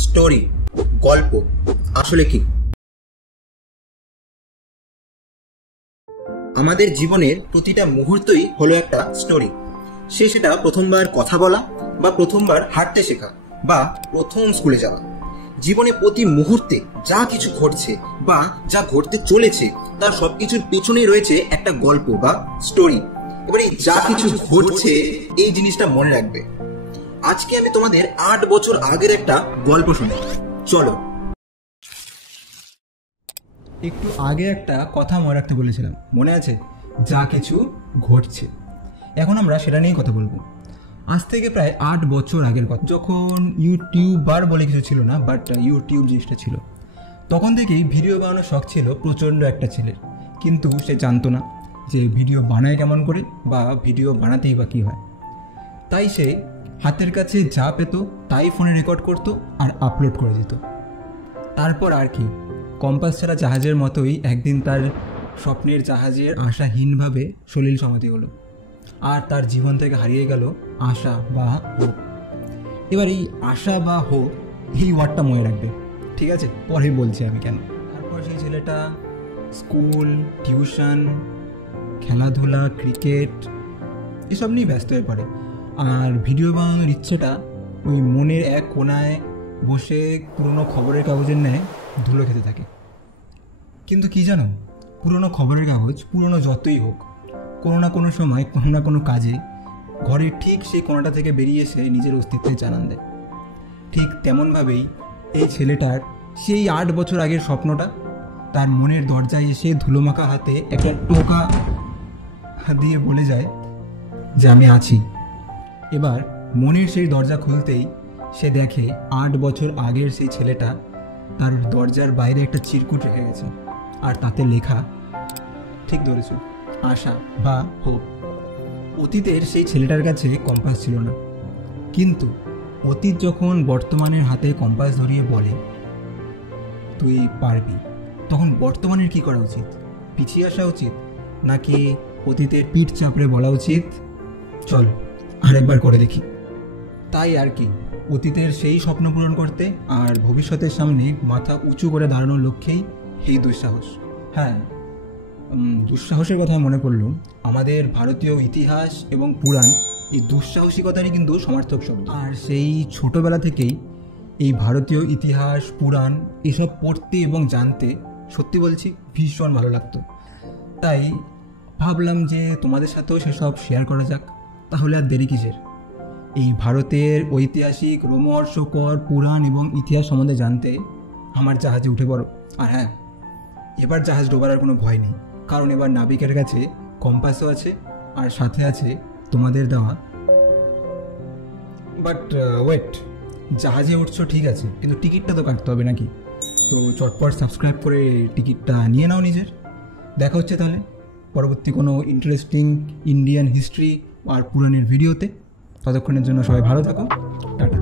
Story, গল্প আসলে কি? আমাদের জীবনের প্রতিটা মুহূর্তই হলো একটা স্টোরি। সেটা প্রথমবার কথা বলা, বা প্রথমবার হাঁটতে শেখা, বা প্রথম স্কুলে যাওয়া। জীবনে প্রতি মুহূর্তে যা কিছু ঘটছে বা যা ঘটতে চলেছে তার সবকিছুর পেছনেই রয়েছে একটা গল্প বা স্টোরি। এবার এই যা কিছু ঘটছে এই জিনিসটা মনে রাখবে। আজকে আমি তোমাদের ৮ বছর আগের একটা গল্প শোনাই, চলো। একটু আগে একটা কথা মনে রাখতে বলেছিলাম, মনে আছে? যা কিছু ঘটছে। এখন আমরা সেটা নিয়েই কথা বলবো। আজ থেকে প্রায় ৮ বছর আগের কথা, যখন ইউটিউবার বলে কিছু ছিল না, বাট ইউটিউব জিনিসটা ছিল। তখন থেকেই ভিডিও বানানোর শখ ছিল প্রচণ্ড একটা ছেলের, কিন্তু সে জানতো না যে ভিডিও বানায় কেমন করে, বা ভিডিও বানাতেই বা কী হয়। তাই সে হাতের কাছে যা পেত তাই ফোনে রেকর্ড করতো আর আপলোড করে দিত। তারপর আর কি, কম্পাস ছাড়া জাহাজের মতোই একদিন তার স্বপ্নের জাহাজের আশাহীনভাবে সলিল সমাধি হলো, আর তার জীবন থেকে হারিয়ে গেল আশা বা হোপ। এবার এই আশা বা হোপ, এই ওয়ার্ডটা মনে রাখবে, ঠিক আছে? পরে বলছি আমি কেন। তারপর সেই ছেলেটা স্কুল, টিউশন, খেলাধুলা, ক্রিকেট এসব নিয়ে ব্যস্ত হয়ে পড়ে, আর ভিডিও বানানোর ইচ্ছেটা ওই মনের এক কোনায় বসে পুরনো খবরের কাগজের ন্যায় ধুলো খেতে থাকে। কিন্তু কি জানো, পুরনো খবরের কাগজ পুরনো যতই হোক, কোনো না কোনো সময় কোনো না কোনো কাজে ঘরের ঠিক সেই কোণাটা থেকে বেরিয়ে এসে নিজের অস্তিত্বের জানান দেয়। ঠিক তেমনভাবেই এই ছেলেটার সেই ৮ বছর আগের স্বপ্নটা তার মনের দরজায় এসে ধুলোমাখা হাতে একটা টোকা দিয়ে বলে যায় যে আমি আছি। এবার মনের সেই দরজা খুলতেই সে দেখে ৮ বছর আগের সেই ছেলেটা তার দরজার বাইরে একটা চিরকুট রেখে গেছে, আর তাতে লেখা, ঠিক ধরেছ, আশা বা হোপ। অতীতের সেই ছেলেটার কাছে কম্পাস ছিল না, কিন্তু অতীত যখন বর্তমানের হাতে কম্পাস ধরিয়ে বলে তুই পারবি, তখন বর্তমানের কি করা উচিত? পিছিয়ে আসা উচিত, নাকি অতীতের পিঠ চাপড়ে বলা উচিত চল আরেকবার করে দেখি? তাই আর কি, অতীতের সেই স্বপ্ন পূরণ করতে আর ভবিষ্যতের সামনে মাথা উঁচু করে দাঁড়ানোর লক্ষ্যেই এই দুঃসাহস। হ্যাঁ, দুঃসাহসের কথা মনে পড়ল, আমাদের ভারতীয় ইতিহাস এবং পুরাণ এই দুঃসাহসিকতারই কিন্তু সমার্থক শব্দ। আর সেই ছোটোবেলা থেকেই এই ভারতীয় ইতিহাস, পুরাণ এসব পড়তে এবং জানতে, সত্যি বলছি, ভীষণ ভালো লাগতো। তাই ভাবলাম যে তোমাদের সাথেও সেসব শেয়ার করা যাক। তাহলে আর দেরি কিসের? এই ভারতের ঐতিহাসিক রোমহর্ষকর পুরাণ এবং ইতিহাস সম্বন্ধে জানতে আমার জাহাজে উঠে পড়ো। আর হ্যাঁ, এবার জাহাজ ডোবার আর কোনো ভয় নেই, কারণ এবার নাবিকের কাছে কম্পাসও আছে, আর সাথে আছে তোমাদের দেওয়া। বাট ওয়েট, জাহাজে উঠছো ঠিক আছে, কিন্তু টিকিটটা তো কাটতে হবে নাকি? তো চটপট সাবস্ক্রাইব করে টিকিটটা নিয়ে নাও নিজের। দেখা হচ্ছে তাহলে পরবর্তী কোনো ইন্টারেস্টিং ইন্ডিয়ান হিস্ট্রি আর পুরাণের ভিডিওতে। ততক্ষণের জন্য সবাই ভালো থাকো, টাটা।